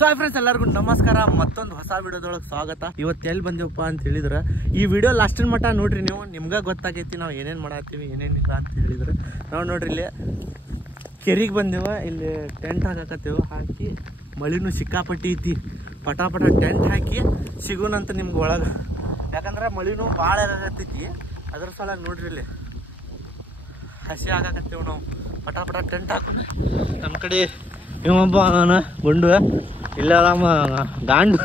So friends ಎಲ್ಲರಿಗೂ ನಮಸ್ಕಾರ. ಮತ್ತೊಂದು ಹೊಸ ವಿಡಿಯೋದೊಳಗೆ ಸ್ವಾಗತ. ಇವತ್ತು ಎಲ್ಲಿ ಬಂದೇವಪ್ಪ ಅಂತ ಹೇಳಿದ್ರೆ ಈ ವಿಡಿಯೋ ಲಾಸ್ಟಿನ ಮಟ್ಟ ನೋಡ್ರಿ ನೀವು, ನಿಮ್ಗೆ ಗೊತ್ತಾಗೈತಿ ನಾವು ಏನೇನು ಮಾಡತ್ತೀವಿ ಏನೇನಿಲ್ಲ ಅಂತ ಹೇಳಿದ್ರೆ. ನಾವು ನೋಡ್ರಿ ಇಲ್ಲಿ ಕೆರಿಗೆ ಬಂದೇವ, ಇಲ್ಲಿ ಟೆಂಟ್ ಹಾಕಕತ್ತೇವೆ. ಹಾಕಿ ಮಳಿನೂ ಸಿಕ್ಕಾಪಟ್ಟಿ ಐತಿ. ಪಟಾಪಟ ಟೆಂಟ್ ಹಾಕಿ ಸಿಗೋಣಂತ ನಿಮ್ಗೆ ಒಳಗೆ, ಯಾಕಂದ್ರೆ ಮಳಿನೂ ಭಾಳ ಆಗತ್ತೈತಿ. ಅದ್ರ ಸಲುವಾಗಿ ನೋಡ್ರಿ ಇಲ್ಲಿ ಹಸಿ ಆಗಾಕತ್ತೇವೆ ನಾವು. ಪಟಾಪಟ ಟೆಂಟ್ ಹಾಕೋಣ. ನಮ್ಮ ಕಡೆ ಇವೊಬ್ಬ ಅವನ ಗುಂಡು, ಇಲ್ಲ ಗಾಂಡು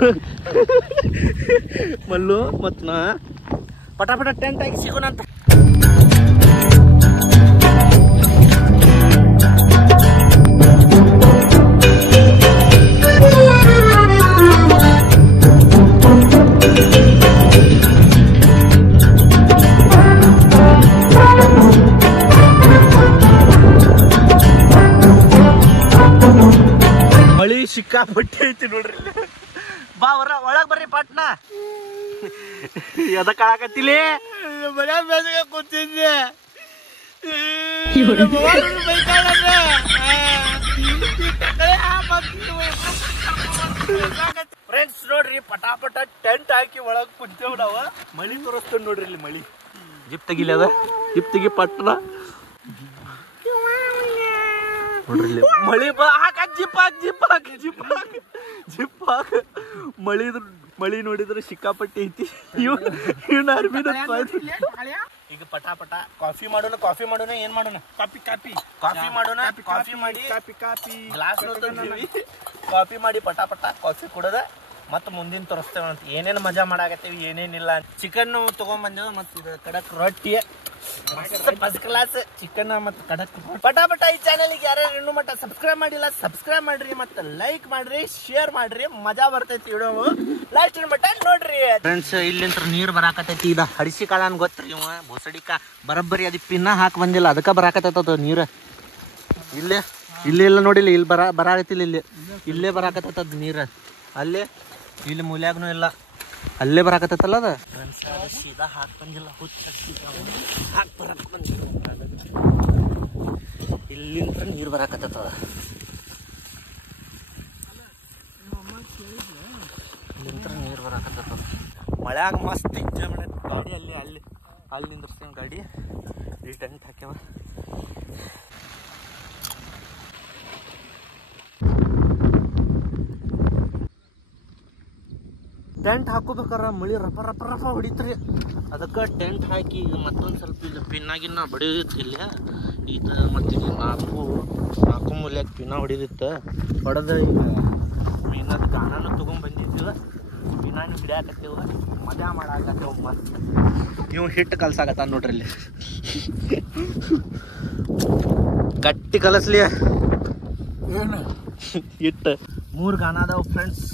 ಮಲ್ಲು ಮತ್ತು ನಾ ಪಟಾಪಟ ಟೆಂಟ್ ಹಾಕಿ ಸಿಗೋಣ ಅಂತ. ಮಳಿ ಸಿಕ್ಕಾಪಟ್ಟಿ ಐತಿ ನೋಡ್ರಿ. ಬಾ ಒಳಗ್ ಬರ್ರಿ ಪಟ್ನ. ಎದಕ್ ಕಾಳಕತ್ತಿಲಿ? ಮನ್ಯಾಗ ಬೇಸಿಗೆ ಕೂತಿದ್ದೆ. ಫ್ರೆಂಡ್ಸ್ ನೋಡ್ರಿ, ಪಟಾಪಟ ಟೆಂಟ್ ಹಾಕಿ ಒಳಗ್ ಕುಂತೇವ್ ನಾವು. ಮಳಿ ತೋರಿಸ್ತೇವೆ ನೋಡ್ರಿ ಇಲ್ಲಿ. ಮಳಿ ಜಿಪ್ ತೆಗಿಲಿ, ಅದ ಜಿಪ್ ತೆಗಿ ಪಟ್ನ ನೋಡ್ರಿ ಇಲ್ಲಿ. ಮಳಿ ಹಾಕ, ಜಿಪ್ ಹಾಕ್, ಜಿಪ್ ಹಾಕ್, ಜಿಪ್ ಹಾಕ್, ಜಿಪ್ ಹಾಕ್. ಮಳಿ ನೋಡಿದ್ರೆ ಸಿಕ್ಕಾಪಟ್ಟಿ ಐತಿ. ಇವ್ನ ಅರ್ಬಿದ ಈಗ ಪಟಾಪಟ ಕಾಫಿ ಮಾಡೋಣ. ಏನ್ ಮಾಡೋಣ? ಕಾಫಿ ಮಾಡೋಣ. ಕಾಫಿ ಮಾಡಿ ಗ್ಲಾಸ್ ಕಾಫಿ ಮಾಡಿ ಪಟಾಪಟ ಕಾಫಿ ಕುಡದ ಮತ್ತ ಮುಂದಿನ ತೋರಿಸ್ತೇವೆ ಅಂತ ಏನೇನು ಮಜಾ ಮಾಡಾಕತ್ತೇವಿ ಏನೇನಿಲ್ಲ. ಚಿಕನ್ ತಗೊಂಡ್ಬಂದೇವ, ಮತ್ತು ಕಡಕ್ ರೊಟ್ಟಿ ಫಸ್ಟ್ ಕ್ಲಾಸ್ ಚಿಕನ್ ಮತ್ತು ಕಡಕ್ ಪಟಾಪಟ. ಈ ಚಾನಲ್ಗೆ ಯಾರ್ಯಾರು ಇನ್ನೂ ಮಟ್ಟ ಸಬ್ಸ್ಕ್ರೈಬ್ ಮಾಡಿಲ್ಲ, ಸಬ್ಸ್ಕ್ರೈಬ್ ಮಾಡ್ರಿ, ಮತ್ತೆ ಲೈಕ್ ಮಾಡ್ರಿ, ಶೇರ್ ಮಾಡ್ರಿ. ಮಜಾ ಬರ್ತೈತಿ ವಿಡಿಯೋ ಲಾಸ್ಟ್ ಮಟ್ಟ ನೋಡ್ರಿ. ಫ್ರೆಂಡ್ಸ್ ಇಲ್ಲಿಂತ್ರ ನೀರ್ ಬರಾಕತೈತಿ. ಇದ ಹಡಿಸಿ ಕಾಳ ಅನ್ ಗೊತ್ತ್ರಿ, ಇವ ಬೋಸಡಿಕ ಬರಬ್ಬರಿ ಅದಿ ಪಿನ್ನ ಹಾಕಿ ಬಂದಿಲ್ಲ, ಅದಕ್ಕ ಬರಾಕತ್ತದ ನೀರ. ಇಲ್ಲೆಲ್ಲ ನೋಡಿಲ್ಲ, ಇಲ್ಲಿ ಬರಾಕತ್ತಿಲ್ಲ, ಇಲ್ಲೇ ಬರಾಕತ್ತದ ನೀರ. ಅಲ್ಲೇ ಇಲ್ಲಿ ಮೂಲ್ಯಾಗನು ಇಲ್ಲ, ಅಲ್ಲೇ ಬರಾಕತ್ತಲ್ಲ ಅದ. ಫ್ರೆಂಡ್ಸ್ ಸೀದಾ ಹಾಕಿ ಬಂದಿಲ್ಲ, ಹಾಕಿ ಬರಕ್ ಬಂದಿಲ್ಲ. ಇಲ್ಲಿಂದ ನೀರು ಬರಾಕತ್ತದ. ಇಲ್ಲಿಂದ ನೀರು ಬರಾಕತ್ತದ. ಮಳ್ಯಾಗ ಮಸ್ತ್ ಎಂಜಾಯ್ ಗಾಡಿ ಅಲ್ಲಿ ನಿಂದ್ರಸ್ತೇವೆ ಗಾಡಿ. ಈ ಟೆಂಟ್ ಹಾಕ್ಯಾವ. ಟೆಂಟ್ ಹಾಕೋಬೇಕಾರ ಮಳಿ ರಪ ಹೊಡಿತ್ರಿ. ಅದಕ್ಕೆ ಟೆಂಟ್ ಹಾಕಿ ಈಗ ಮತ್ತೊಂದು ಸ್ವಲ್ಪ ಇಲ್ಲಿ ಪಿನ್ನಾಗಿನ್ನ ಬಡಿಯೋದಿತ್ತು. ಇಲ್ಲಿ ಈತ ಮತ್ತು ಇಲ್ಲಿ ನಾಲ್ಕು ಮೂಲ್ಯಾಗ ಪಿನ್ನ ಹೊಡಿದಿತ್ತು. ಹೊಡೆದ ಈಗ ಮೀನದ ಗಾಣನೂ ತೊಗೊಂಡ್ಬಂದಿದ್ದೀವ. ಮೀನಾನು ಹಿಡಿಯಾಕತ್ತೇವ, ಮಜಾ ಮಾಡಾಕತ್ತೇವ. ಮಸ್ತ್ ಇವ್ ಹಿಟ್ಟು ಕಲ್ಸಾಕತ್ತ ನೋಡ್ರಿ. ಇಲ್ಲಿ ಗಟ್ಟಿ ಕಲಸ್ಲಿ ಏನು ಹಿಟ್ಟು. 3 ಗಾಣ ಅದಾವ ಫ್ರೆಂಡ್ಸ್.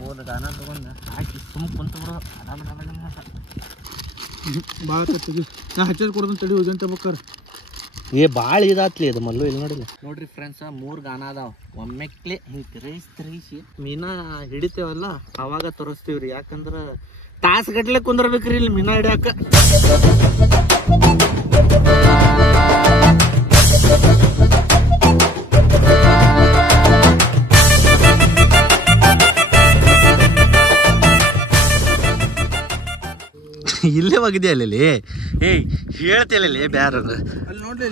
3 ಗಾಣ ತಗೊಂಡು ಹಾಕಿ ಸುಮ್ಮ ಕುಂತು ಬಿಡು. ಭಾಳ ತೆಗಿ, ನಾ ಹಚ್ಚೋದು ಕೊಡೋದು ತಡಿ ಹೋಗಿ ಅಂತ ಬೇಕಾರ. ಭಾಳ ಇದಾತ್ಲಿ ಅದು ಮಲ್ಲು. ಇಲ್ಲಿ ನೋಡ್ರಿ ಫ್ರೆಂಡ್ಸ್, 3 ಗಾಣ ಅದಾವ. ಒಮ್ಮೆಕ್ಲೆ ಹಿಂಗೆ ತಿರುಗಿಸಿ ಮೀನಾ ಹಿಡಿತೇವಲ್ಲ ಅವಾಗ ತೋರಿಸ್ತೀವ್ರಿ. ಯಾಕಂದ್ರೆ ತಾಸು ಗಟ್ಲೆ ಕುಂದ್ರಬೇಕ್ರಿ ಇಲ್ಲಿ ಮೀನಾ ಹಿಡಿಯಾಕ. ಇಲ್ಲೇ ಹೋಗಿದ್ಯಾ ಅಲ್ಲಿ? ಹೇಳ್ತಿಲ್ಲ ಬ್ಯಾರ ಅಲ್ಲಿ ನೋಡ್ಲಿ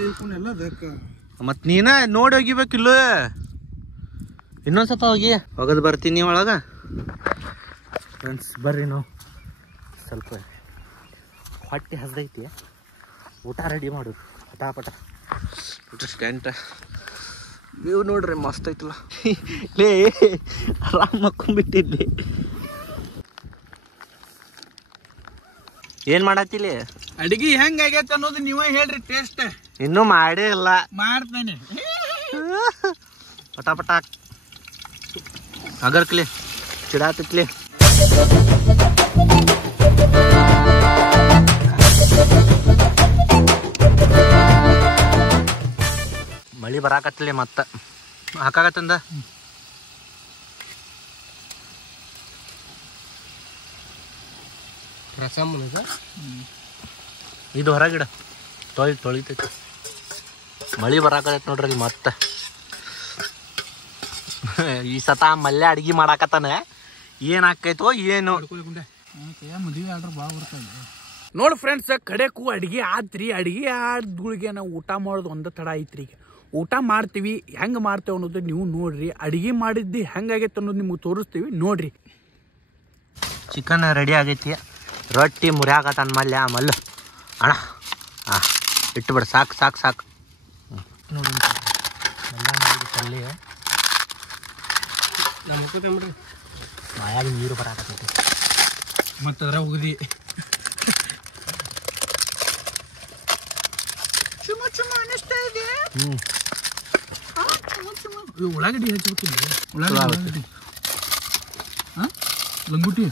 ಮತ್ ನೀನ ನೋಡಿ ಹೋಗಿಬೇಕಿಲ್ಲ. ಇನ್ನೊಂದ್ ಸ್ವಲ್ಪ ಹೋಗದ್ ಬರ್ತೀನಿ ಒಳಗ. ಫ್ರೆಂಡ್ಸ್ ಬರ್ರಿ, ನಾವು ಸ್ವಲ್ಪ ಹೊಟ್ಟೆ ಹಸ್ದೈತಿ, ಊಟ ರೆಡಿ ಮಾಡೋದು ಪಟಾಪಟ. ಟೆಂಟ್ ವ್ಯೂ ನೋಡ್ರಿ ಮಸ್ತ್ ಐತಲ್ಲ. ಲೇ ಆರಾಮ್ ಮಕ್ಕೊಂಬಿಟ್ಟಿದ್ಲಿ. ಏನ್ ಮಾಡತ್ತಿಲಿ? ಅಡಿಗೆ ಹೆಂಗ ಆಗೈತೆ ಅನ್ನೋದು ನೀವೇ ಹೇಳ್ರಿ. ಟೇಸ್ಟ್ ಇನ್ನೂ ಮಾಡೇ ಇಲ್ಲ, ಮಾಡ್ತೇನೆ. ಪಟಾಪಟ ಅಗರ್ಕ್ಲಿ ಚಿಡಾತತ್ಲಿ. ಮಳಿ ಬರಾಕತ್ಲಿ ಮತ್ತ ಹಾಕಾಗತ್ತಂದ. ಇದು ಹೊರಗಿಡ ತೊಳಿತೈತಿ. ಮಳಿ ಬರಾಕತ್ತೈತಿ ನೋಡ್ರಿ ಮತ್ತೆ. ಈ ಸತ ಮಲ್ಲೆ ಅಡ್ಗಿ ಮಾಡಾಕತ್ತಾನ. ಏನ್ ಆಕೈತೋ ಏನು. ಮದುವೆ ಆರ್ಡ್ರ್ ಭಾಳ ಬರ್ತಾಯಿದೆ. ನೋಡಿ ಫ್ರೆಂಡ್ಸ್, ಕಡೆಗೂ ಅಡಿಗೆ ಆತ್ರಿ. ಅಡಿಗೆ ಆದ್ಗಳಿಗೆ ನಾವು ಊಟ ಮಾಡೋದು ಒಂದೇ ತಡ ಐತ್ರಿ. ಈಗ ಊಟ ಮಾಡ್ತೀವಿ, ಹೆಂಗೆ ಮಾಡ್ತೇವೆ ಅನ್ನೋದು ನೀವು ನೋಡ್ರಿ. ಅಡಿಗೆ ಮಾಡಿದ್ದು ಹೆಂಗಾಗೈತೆ ಅನ್ನೋದು ನಿಮ್ಗೆ ತೋರಿಸ್ತೀವಿ ನೋಡ್ರಿ. ಚಿಕನ್ ರೆಡಿ ಆಗೈತಿ. ರೊಟ್ಟಿ ಮುರಿಯಾಗತ್ತಾನ ಮಲ್ಯ. ಮಲ್ಲು ಅಣ್ಣ ಇಟ್ಟುಬಿಡ, ಸಾಕು ಸಾಕು ಸಾಕು. ನೋಡಿ ಪಲ್ಯ ನಮ್ಮ ಮಾಯಾಗಿ ನೀರು ಬರಾಕತ್ತೈತಿ. ಮತ್ತು ಅದ್ರ ಹೋಗಿ ಉಳ್ಳಾಗಡ್ಡಿ ಹಚ್ಬೇಕಿಲ್ಲ. ಉಳ್ಳಾಗಡ್ಡಿ ಹಾಂ ಲಂಗುಟಿ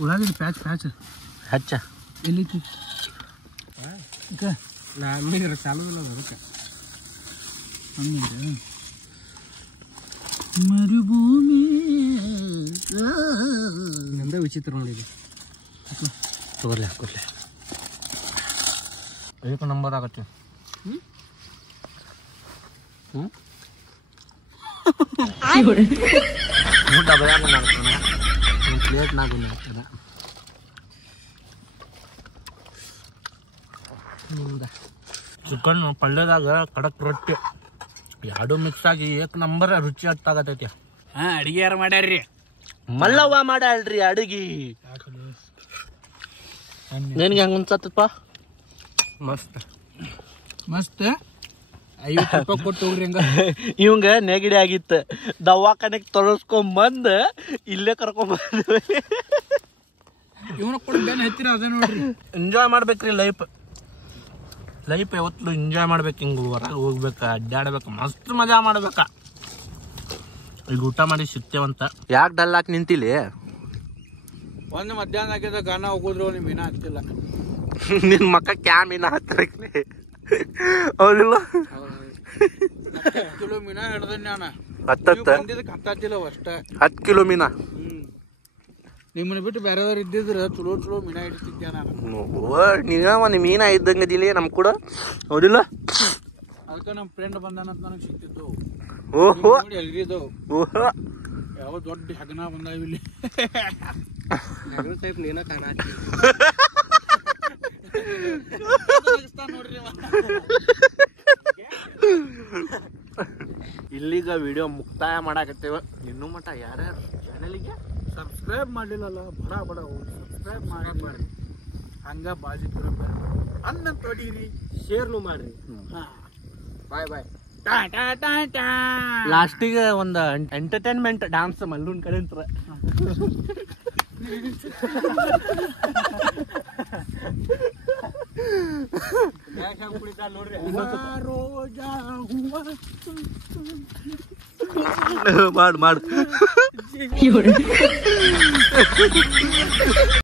ಉಳ್ಳಾಗಡ್ಡಿ ಪ್ಯಾಚ್ ಹಚ್ಚ ಎಲ್ಲಿತ್ತು ನಮಗೆ ಸಾಲದಿಲ್ಲ ಅದಕ್ಕೆ ಹಂಗೆ ಮರುಭೂಮಿ ನಂದೇ ವಿಚಿತ್ರ ನೋಡಿದೆ. ತಗೋರ್ಲಿ ಹಾಕೋರ್ಲಿ. ಏಕ ನಂಬರ್ ಆಗತ್ತೆ. ಡಬಲ್ಯಾಗ ಪ್ಲೇಟ್ನಾಗ ಆಗ್ತದ. ಚಿಕನ್ ಪಲ್ಯದಾಗ ಕಡಕ್ ರೊಟ್ಟಿ ಎರಡು ಮಿಕ್ಸ್ ಆಗಿ ಏಕ ನಂಬರ್ ರುಚಿ ಹತ್ತಾಗತೈತಿ. ಹಾಂ, ಅಡಿಗೆ ಯಾರು ಮಾಡ್ಯಾರ್ರಿ? ಮಲ್ಲವ್ವ ಮಾಡ್ಯಾಳ್ರಿ ಅಡಿಗೆ. ನಿನ್ಗೆ ಹೆಂಗ ಅನ್ಸತ್ತಪ್ಪ? ಮಸ್ತ್ ಮಸ್ತ್. 50 ರೂಪಾಯಿ ಕೊಟ್ಟು ಹೋಗ್ರಿ. ಹಂಗ ಇವಂಗ ನೆಗಡಿ ಆಗಿತ್ತು. ದವಾಖಾನೆಗೆ ತೋರಿಸ್ಕೊಂಬಂದು ಇಲ್ಲೇ ಕರ್ಕೊಂಬಂದ. ಇವನ ಕೊಟ್ಟು ಬೇನೆ ಹತ್ತಿರ ಅದ ನೋಡ್ರಿ. ಎಂಜಾಯ್ ಮಾಡ್ಬೇಕ್ರಿ ಲೈಫ್. ಯಾವತ್ತು ಎಂಜಾಯ್ ಮಾಡ್ಬೇಕು. ಹಿಂಗೆ ಹೊರಗೆ ಹೋಗ್ಬೇಕ, ಅಡ್ಡಾಡ್ಬೇಕು, ಮಸ್ತ್ ಮಜಾ ಮಾಡ್ಬೇಕ. ಈಗ ಊಟ ಮಾಡಿ ಸಿಗ್ತೇವಂತ. ಯಾಕೆ ಡಲ್ ಹಾಕಿ ನಿಂತಿಲಿ? ಒಂದು ಮಧ್ಯಾಹ್ನ ಹಾಕಿದ ಗಾನ ಹೋಗೋದ್ರು ನಿಮ್ಮ ಮೀನ ಹತ್ತಿಲ್ಲ. ನಿನ್ ಮಕ್ಕ ಕ್ಯಾ ಮೀನ ಹತ್ತರಕ್ಲಿ ಹೌದಿಲ್ಲ? 10 ಕಿಲೋ ಮೀನ ಹಿಡ್ದನ್ ನಾನು. 10 ಅಷ್ಟ 10 ಕಿಲೋ ಮೀನ. ನಿಮ್ಮನ್ನ ಬಿಟ್ಟು ಬೇರೆದವ್ರು ಇದ್ದಿದ್ರೆ ಚಲೋ ಮೀನ ಹಿಡಿತಿದ್ದೆ ನಾನು. ನೀವ ಒಂದು ಮೀನ ಇದ್ದಂಗದಿಲ್ಲ ನಮ್ ಕೂಡ, ಹೌದಿಲ್ಲ? ಅದಕ್ಕೆ ನಮ್ಮ ಫ್ರೆಂಡ್ ಬಂದಾನಂತ ನನಗೆ ಸಿಕ್ತಿದ್ದು. ಓಹೋ ಎಲ್ರಿದು ಓಹೋ ಯಾವ ದೊಡ್ಡ ಹೆಗನ ಬಂದಾವ ಇಲ್ಲಿ. ಟೈಪ್ ನೀನ ಕಾಣ ನೋಡ್ರಿ. ಇಲ್ಲಿಗ ವಿಡಿಯೋ ಮುಕ್ತಾಯ ಮಾಡಾಕತ್ತೇವ. ಇನ್ನೂ ಮಟ ಯಾರ್ಯಾರು ಚಾನಲಿಗೆ ಸಬ್ಸ್ಕ್ರೈಬ್ ಮಾಡಲಿಲ್ಲಲ್ಲ, ಬಡ ಸಬ್ಸ್ಕ್ರೈಬ್ ಮಾಡಿ. ಹಂಗ ಬಾಜಿ ಅನ್ನ ತೊಡೀರಿ, ಶೇರ್ನು ಮಾಡ್ರಿ. ಬಾಯ್. ಲಾಸ್ಟಿಗೆ ಒಂದು ಎಂಟರ್ಟೈನ್ಮೆಂಟ್ ಡಾನ್ಸ್ ಮಲ್ಲೂನ್ ಕಡೆ ಅಂತ. ನೋಡ್ರಿ ಮಾಡು